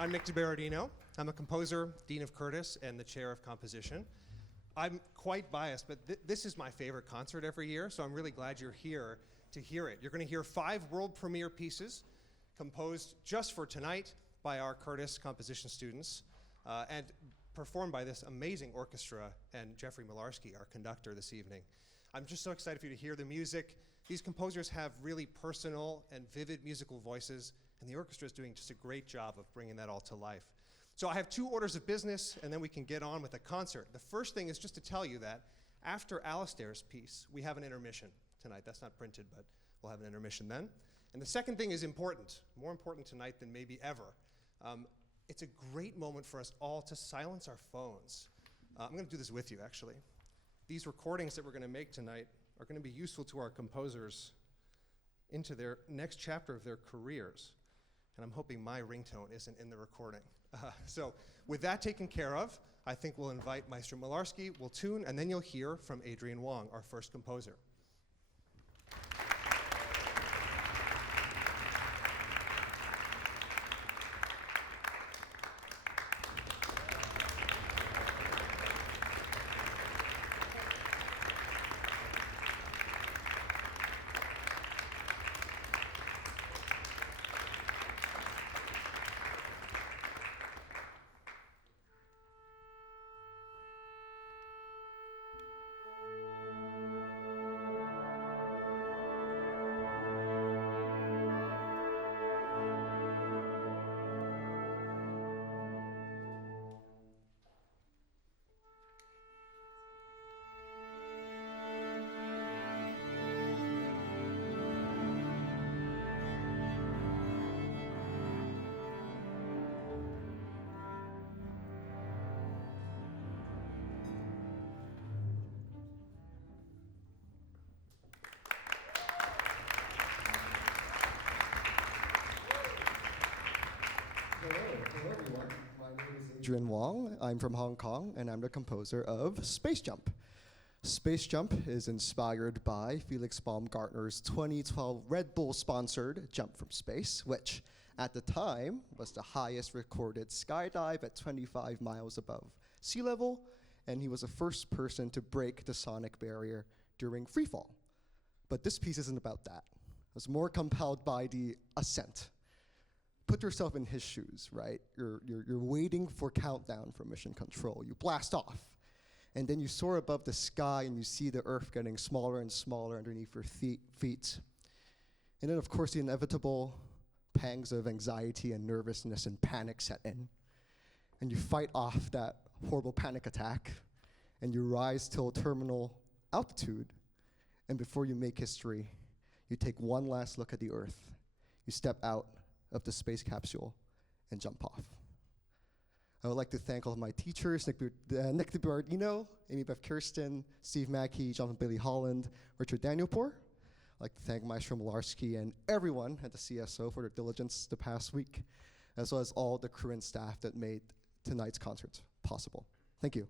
I'm Nick DiBerardino. I'm a composer, Dean of Curtis, and the Chair of Composition. I'm quite biased, but this is my favorite concert every year, so I'm really glad you're here to hear it. You're going to hear 5 world premiere pieces composed just for tonight by our Curtis composition students and performed by this amazing orchestra and Jeffrey Milarsky, our conductor this evening. I'm just so excited for you to hear the music. These composers have really personal and vivid musical voices, and the orchestra is doing just a great job of bringing that all to life. So I have 2 orders of business, and then we can get on with the concert. The first thing is just to tell you that after Alistair's piece, we have an intermission tonight. That's not printed, but we'll have an intermission then. And the second thing is important, more important tonight than maybe ever. It's a great moment for us all to silence our phones. I'm going to do this with you, actually. These recordings that we're going to make tonight are going to be useful to our composers into their next chapter of their careers. And I'm hoping my ringtone isn't in the recording. So with that taken care of, I think we'll invite Maestro Milarsky, we'll tune, and then you'll hear from Adrian Wong, our first composer. Hello everyone. My name is Adrian Wong. I'm from Hong Kong, and I'm the composer of Space Jump. Space Jump is inspired by Felix Baumgartner's 2012 Red Bull-sponsored Jump from Space, which at the time was the highest recorded skydive at 25 miles above sea level, and he was the first person to break the sonic barrier during freefall. But this piece isn't about that. I was more compelled by the ascent. Put yourself in his shoes, right? You're waiting for countdown from mission control. You blast off, and then you soar above the sky and you see the earth getting smaller and smaller underneath your feet. And then of course the inevitable pangs of anxiety and nervousness and panic set in. And you fight off that horrible panic attack, and you rise till terminal altitude, and before you make history, you take one last look at the earth. You step out of the space capsule and jump off. I would like to thank all of my teachers, Nick DiBerardino, Amy Beth Kirsten, Steve Mackey, Jonathan Bailey Holland, Richard Danielpour. I'd like to thank Maestro Milarsky and everyone at the CSO for their diligence the past week, as well as all the crew and staff that made tonight's concert possible. Thank you.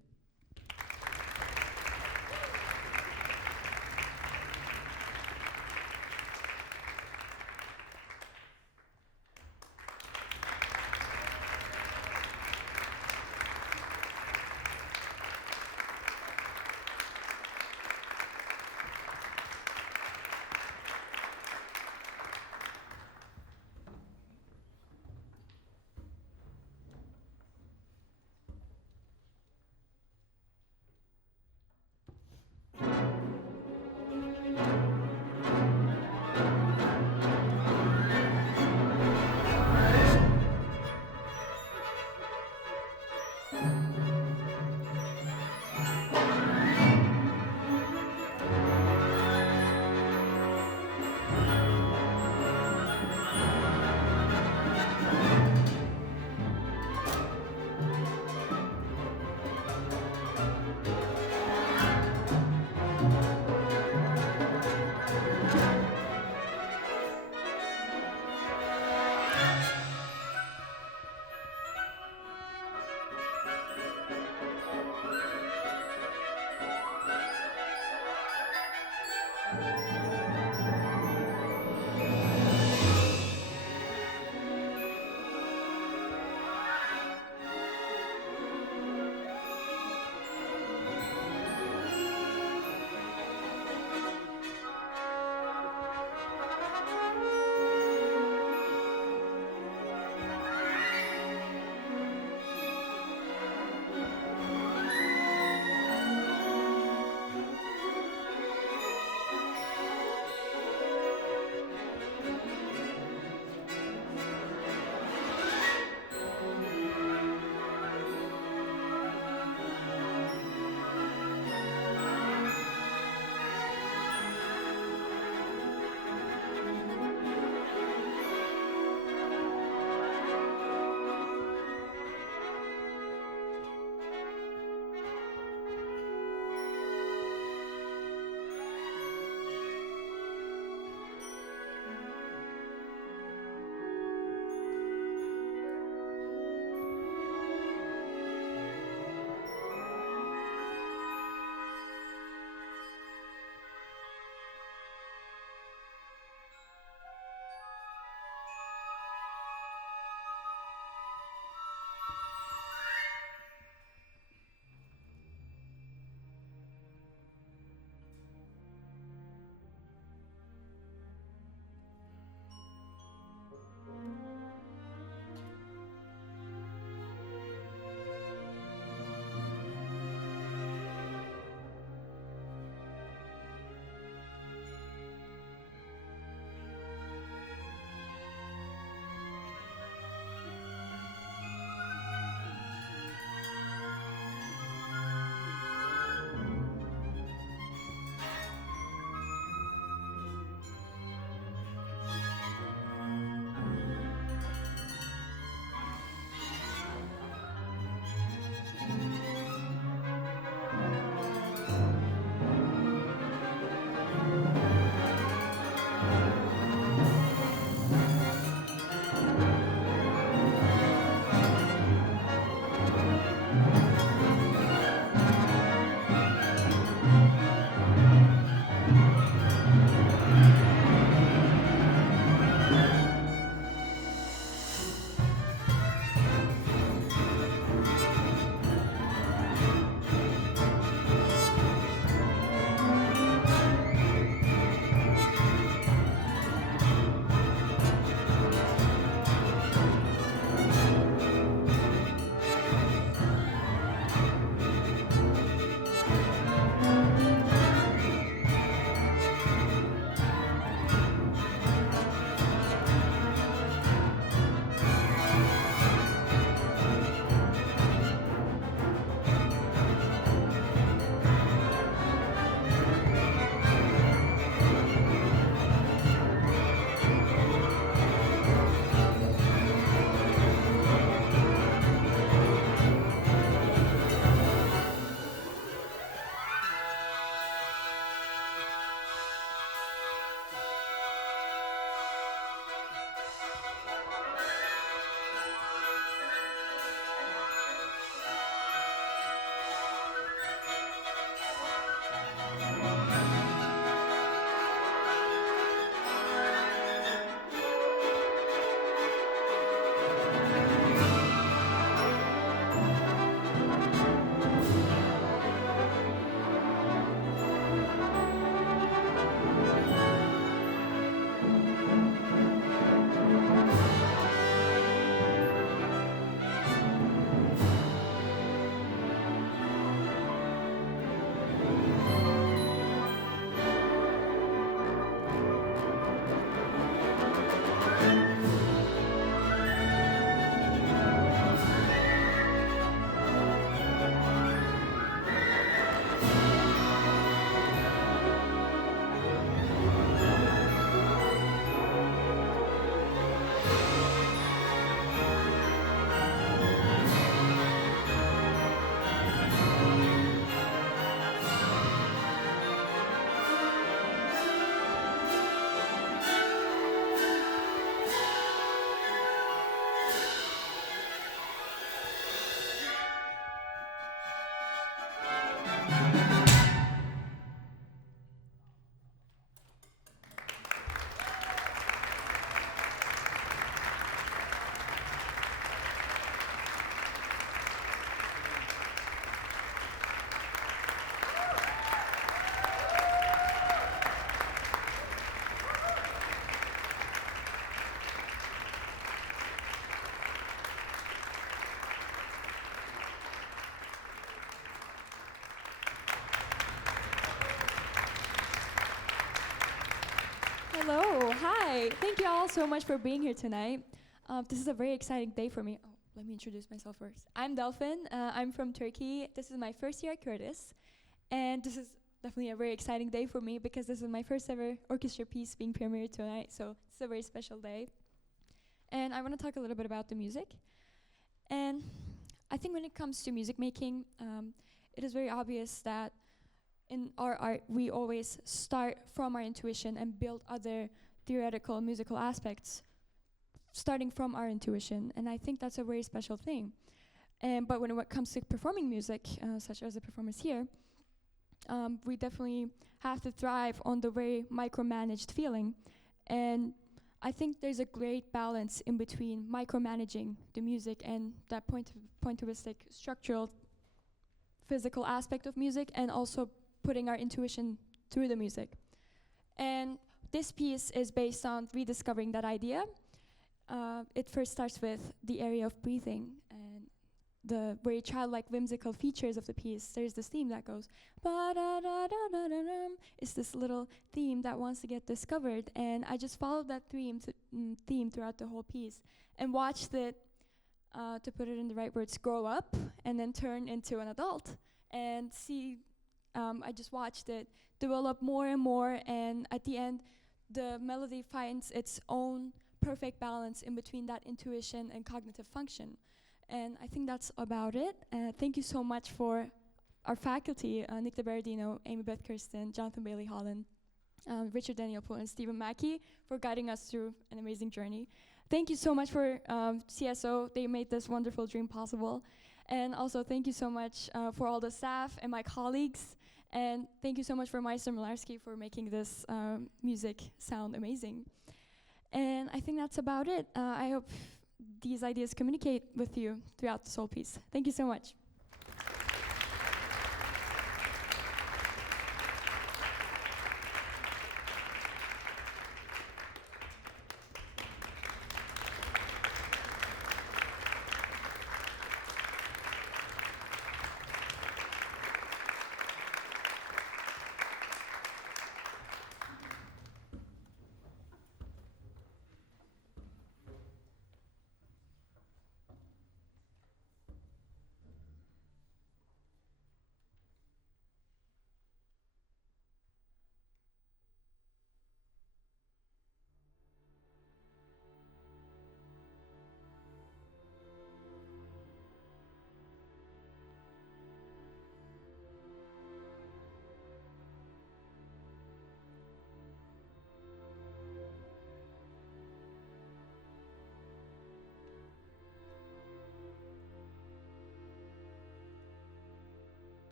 Hi. Thank you all so much for being here tonight. This is a very exciting day for me. Oh, let me introduce myself first. I'm Delfin. I'm from Turkey. This is my first year at Curtis. And this is definitely a very exciting day for me because this is my first ever orchestra piece being premiered tonight. So it's a very special day. And I want to talk a little bit about the music. And I think when it comes to music making, it is very obvious that in our art, we always start from our intuition and build other theoretical musical aspects starting from our intuition. And I think that's a very special thing. But when it comes to performing music, such as the performers here, we definitely have to thrive on the very micromanaged feeling. And I think there's a great balance in between micromanaging the music and that pointillistic structural physical aspect of music, and also putting our intuition through the music. And this piece is based on rediscovering that idea. It first starts with the area of breathing and the very childlike whimsical features of the piece. There's this theme that goes ba-da-da-da-da-da-dum. It's this little theme that wants to get discovered, and I just followed that theme throughout the whole piece and watched it, to put it in the right words, grow up and then turn into an adult and see. I just watched it develop more and more, and at the end, the melody finds its own perfect balance in between that intuition and cognitive function. And I think that's about it. Thank you so much for our faculty, Nick DeBerdino, Amy Beth Kirsten, Jonathan Bailey Holland, Richard Daniel Poole, and Stephen Mackey for guiding us through an amazing journey. Thank you so much for CSO. They made this wonderful dream possible. And also thank you so much for all the staff and my colleagues. And thank you so much for Meister Milarsky for making this music sound amazing. And I think that's about it. I hope these ideas communicate with you throughout this whole piece. Thank you so much.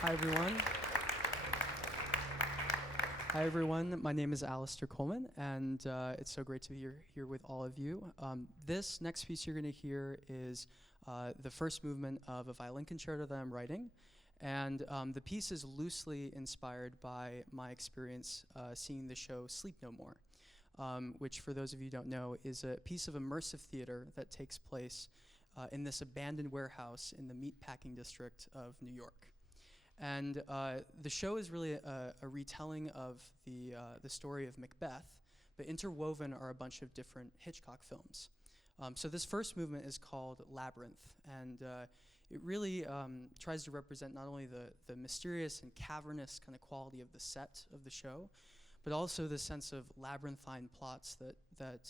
Hi, everyone. Hi, everyone. My name is Alistair Coleman, and it's so great to be here with all of you. This next piece you're going to hear is the first movement of a violin concerto that I'm writing, and the piece is loosely inspired by my experience seeing the show Sleep No More, which, for those of you who don't know, is a piece of immersive theater that takes place in this abandoned warehouse in the meatpacking district of New York. And the show is really a retelling of the story of Macbeth, but interwoven are a bunch of different Hitchcock films. So this first movement is called Labyrinth, and it really tries to represent not only the mysterious and cavernous kind of quality of the set of the show, but also the sense of labyrinthine plots that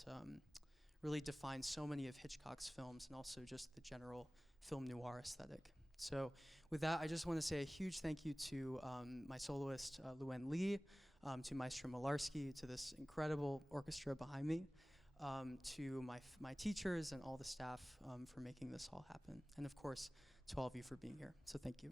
really define so many of Hitchcock's films, and also just the general film noir aesthetic. So with that, I just want to say a huge thank you to my soloist, Lun Li, to Maestro Milarsky, to this incredible orchestra behind me, to my teachers and all the staff for making this all happen, and of course, to all of you for being here. So thank you.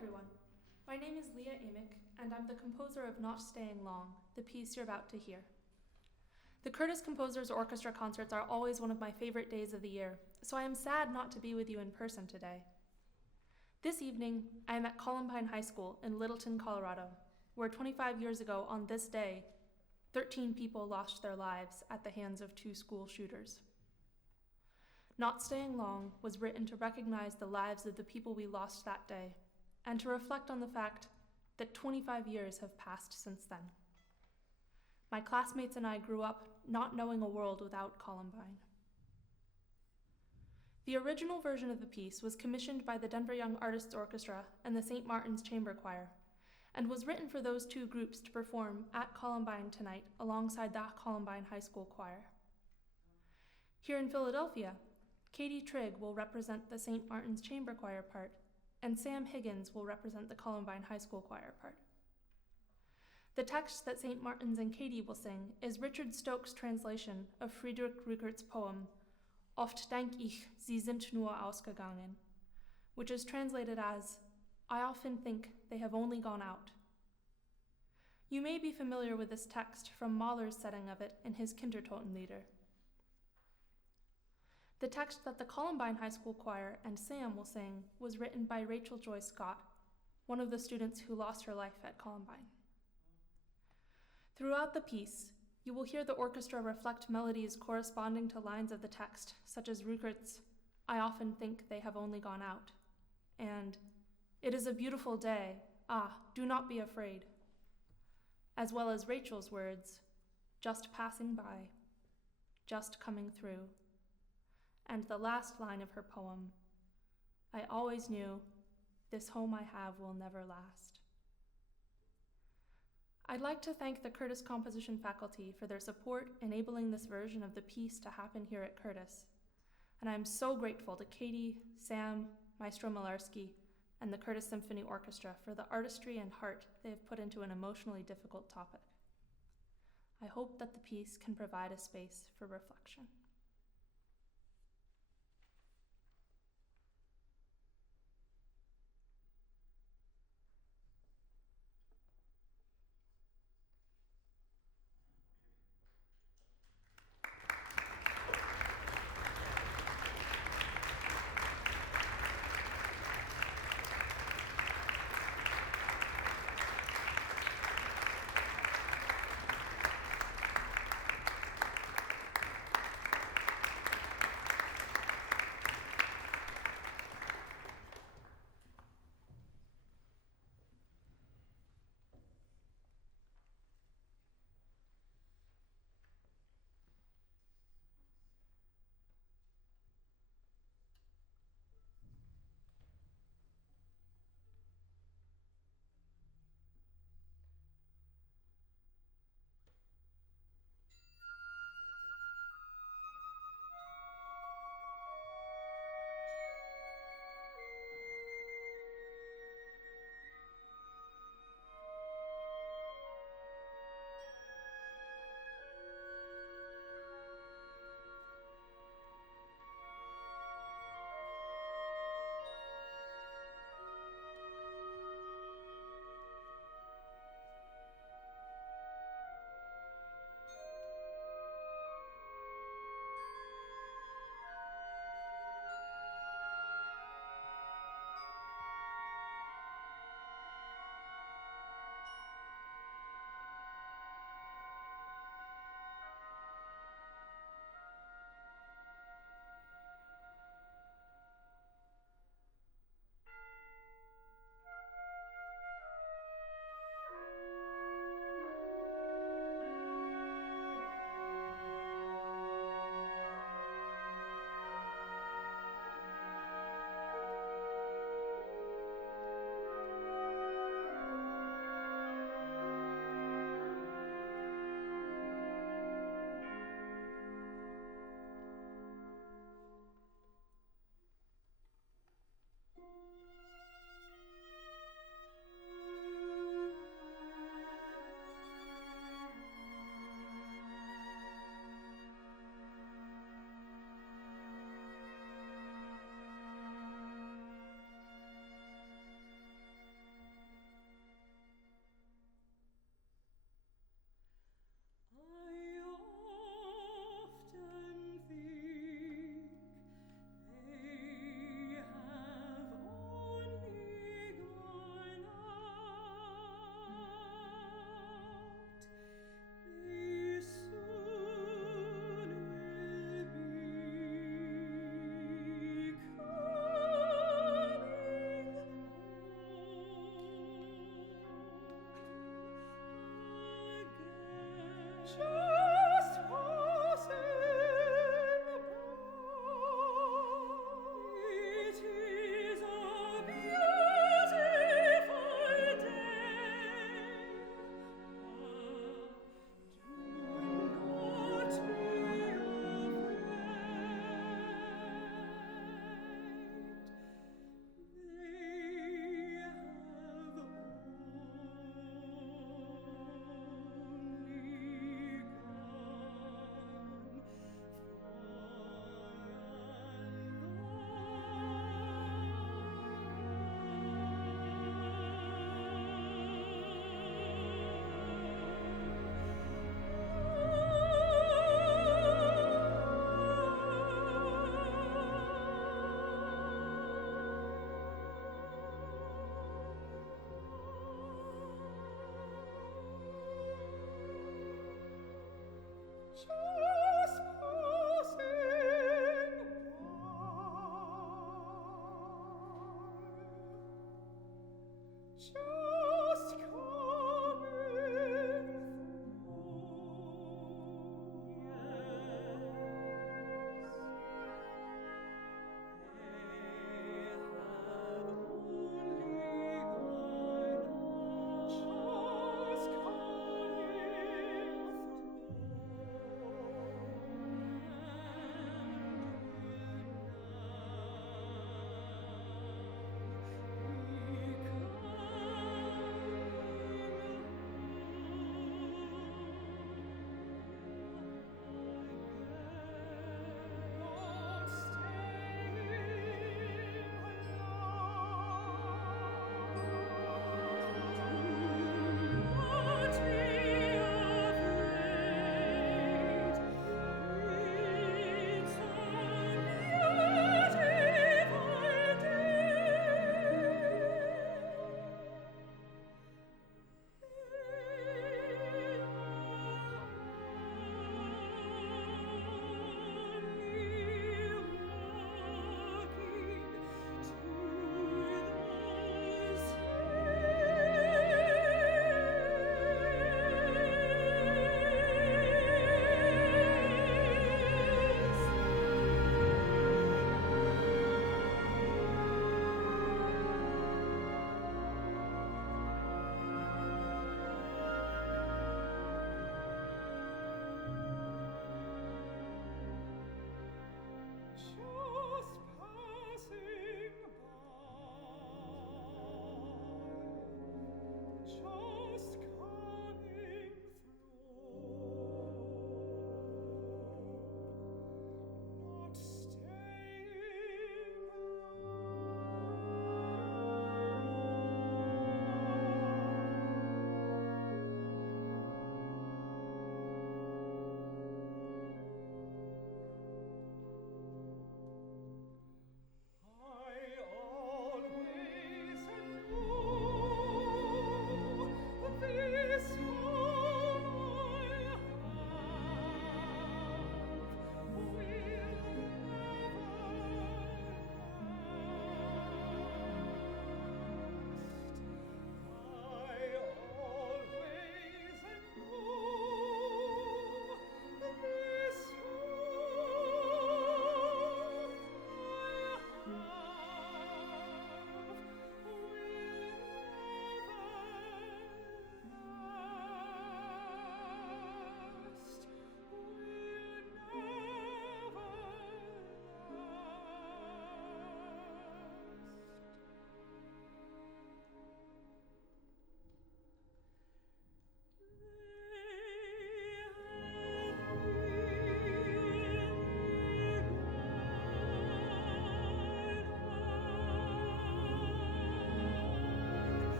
everyone. My name is Leigha Amick, and I'm the composer of Not Staying Long, the piece you're about to hear. The Curtis Composers Orchestra concerts are always one of my favorite days of the year, so I am sad not to be with you in person today. This evening, I am at Columbine High School in Littleton, Colorado, where 25 years ago on this day, 13 people lost their lives at the hands of 2 school shooters. Not Staying Long was written to recognize the lives of the people we lost that day, and to reflect on the fact that 25 years have passed since then. My classmates and I grew up not knowing a world without Columbine. The original version of the piece was commissioned by the Denver Young Artists Orchestra and the St. Martin's Chamber Choir, and was written for those 2 groups to perform at Columbine tonight alongside the Columbine High School Choir. Here in Philadelphia, Katie Trigg will represent the St. Martin's Chamber Choir part, and Sam Higgins will represent the Columbine High School Choir part. The text that St. Martin's and Katie will sing is Richard Stokes' translation of Friedrich Rückert's poem, Oft denk ich, sie sind nur ausgegangen, which is translated as, I often think they have only gone out. You may be familiar with this text from Mahler's setting of it in his Kindertotenlieder. The text that the Columbine High School Choir and Sam will sing was written by Rachel Joy Scott, one of the students who lost her life at Columbine. Throughout the piece, you will hear the orchestra reflect melodies corresponding to lines of the text, such as Ruckert's "I often think they have only gone out," and "It is a beautiful day, ah, do not be afraid," as well as Rachel's words, "just passing by, just coming through," and the last line of her poem, "I always knew this home I have will never last." I'd like to thank the Curtis Composition faculty for their support enabling this version of the piece to happen here at Curtis. And I'm so grateful to Katie, Sam, Maestro Milarsky, and the Curtis Symphony Orchestra for the artistry and heart they have put into an emotionally difficult topic. I hope that the piece can provide a space for reflection.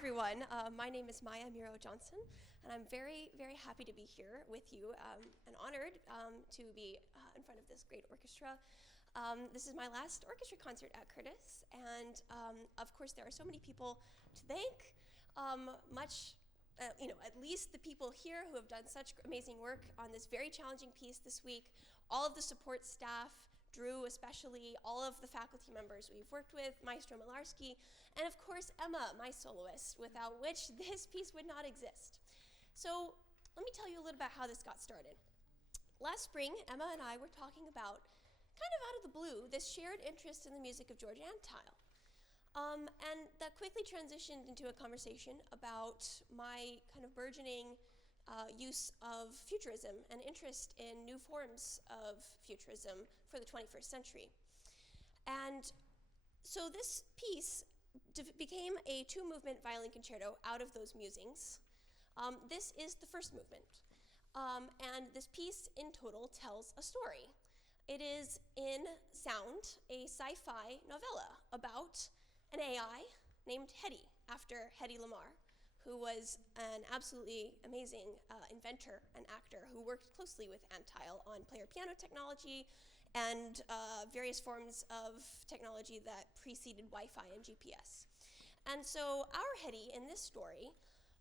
everyone. My name is Miro Johnson, and I'm very, very happy to be here with you and honored to be in front of this great orchestra. This is my last orchestra concert at Curtis, and of course there are so many people to thank. At least the people here who have done such amazing work on this very challenging piece this week, all of the support staff, Drew especially, all of the faculty members we've worked with, Maestro Milarsky, and of course Emma, my soloist, without which this piece would not exist. So let me tell you a little about how this got started. Last spring, Emma and I were talking about, kind of out of the blue, this shared interest in the music of George Antile. And that quickly transitioned into a conversation about my kind of burgeoning use of futurism and interest in new forms of futurism for the 21st century. And so this piece became a two-movement violin concerto out of those musings. This is the first movement. And this piece in total tells a story. It is in sound a sci-fi novella about an AI named Hetty, after Hedy Lamarr, who was an absolutely amazing inventor and actor who worked closely with Antile on player piano technology and various forms of technology that preceded Wi-Fi and GPS. And so our Hetty in this story,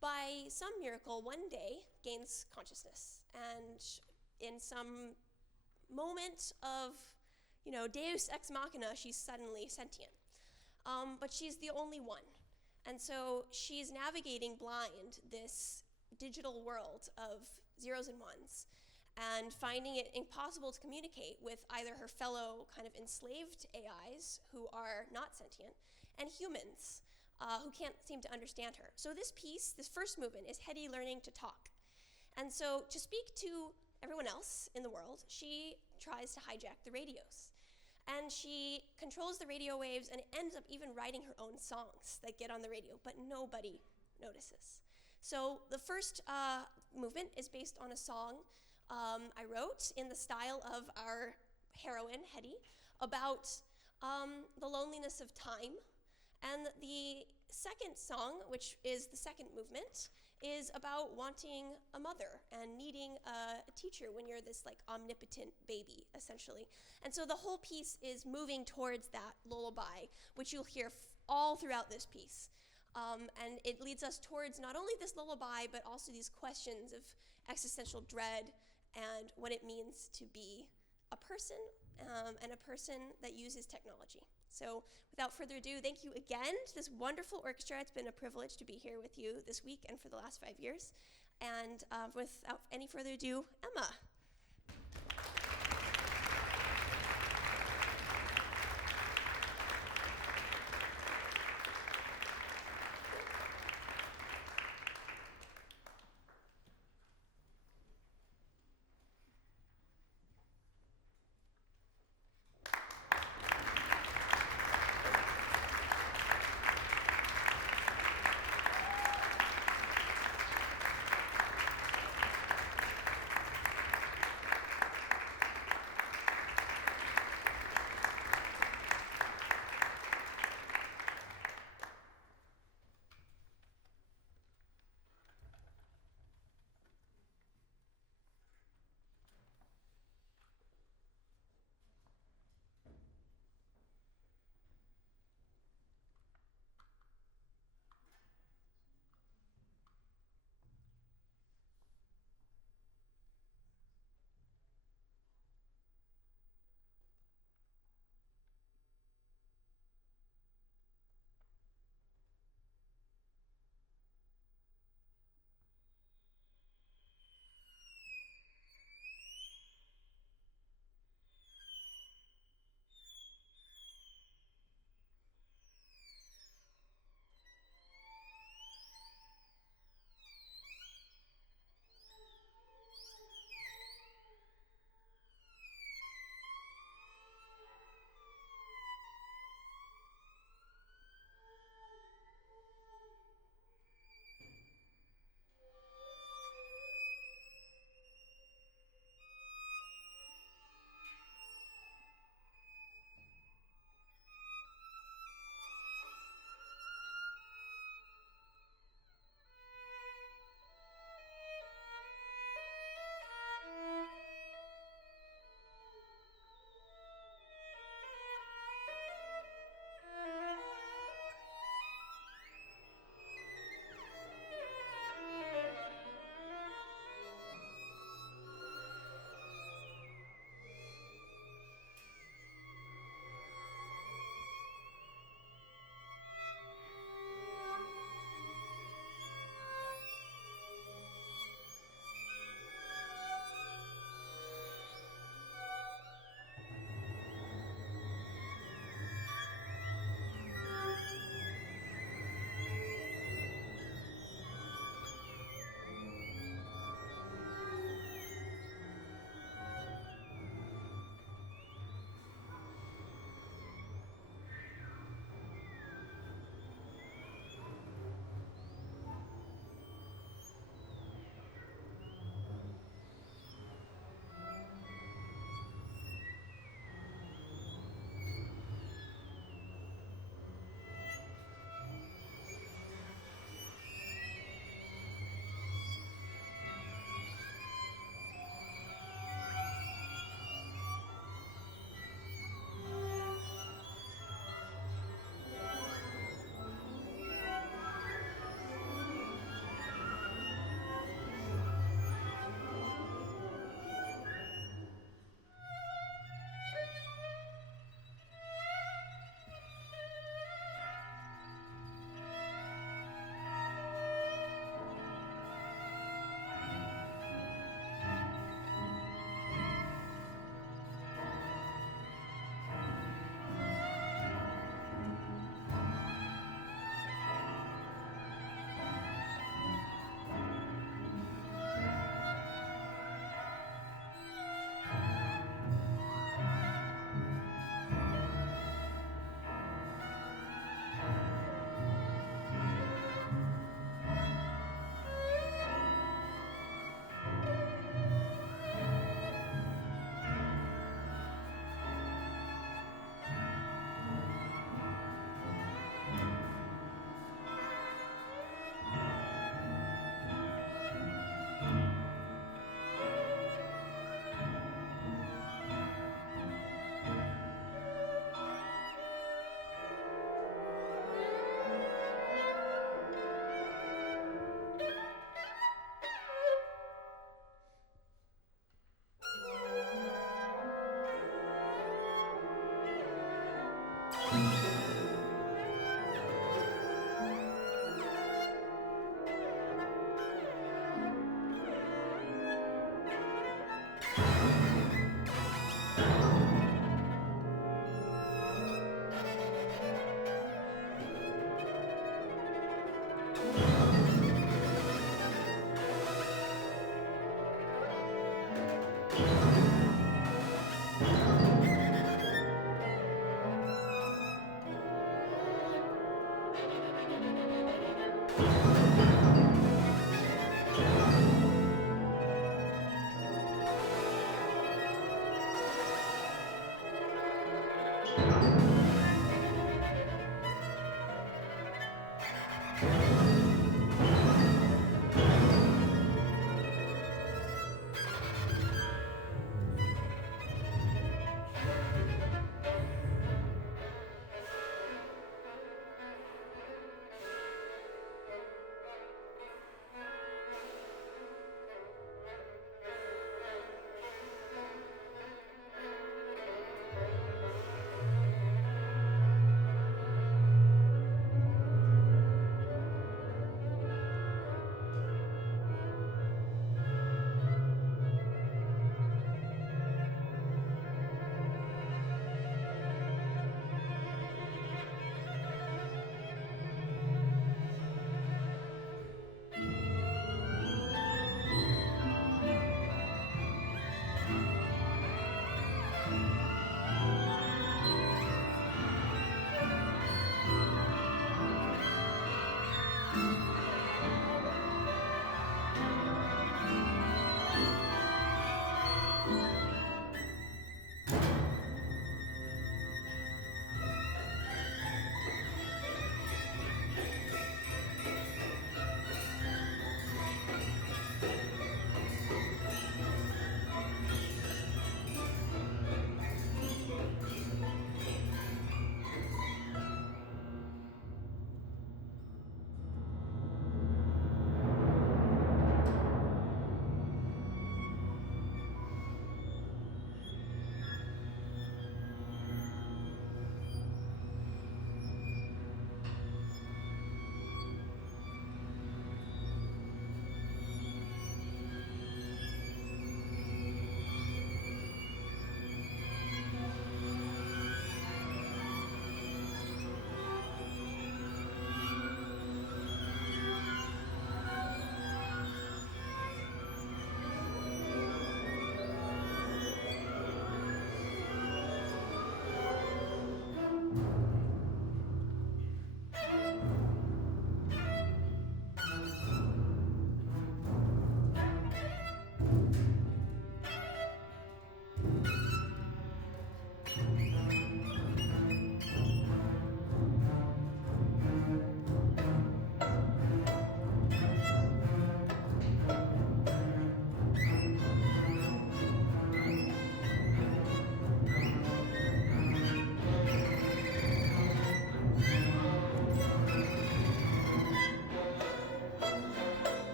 by some miracle, one day gains consciousness, and in some moment of, deus ex machina, she's suddenly sentient. But she's the only one. And so she's navigating blind this digital world of zeros and ones and finding it impossible to communicate with either her fellow kind of enslaved AIs who are not sentient and humans who can't seem to understand her. So this piece, this first movement, is Hetty learning to talk. And so to speak to everyone else in the world, she tries to hijack the radios. And she controls the radio waves and ends up even writing her own songs that get on the radio, but nobody notices. So the first movement is based on a song I wrote in the style of our heroine, Hetty, about the loneliness of time. And the second song, which is the second movement, is about wanting a mother and needing a teacher when you're this omnipotent baby, essentially. And so the whole piece is moving towards that lullaby, which you'll hear all throughout this piece. And it leads us towards not only this lullaby, but also these questions of existential dread and what it means to be a person and a person that uses technology. So without further ado, thank you again to this wonderful orchestra. It's been a privilege to be here with you this week and for the last 5 years. And without any further ado, Emma.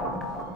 Thank you.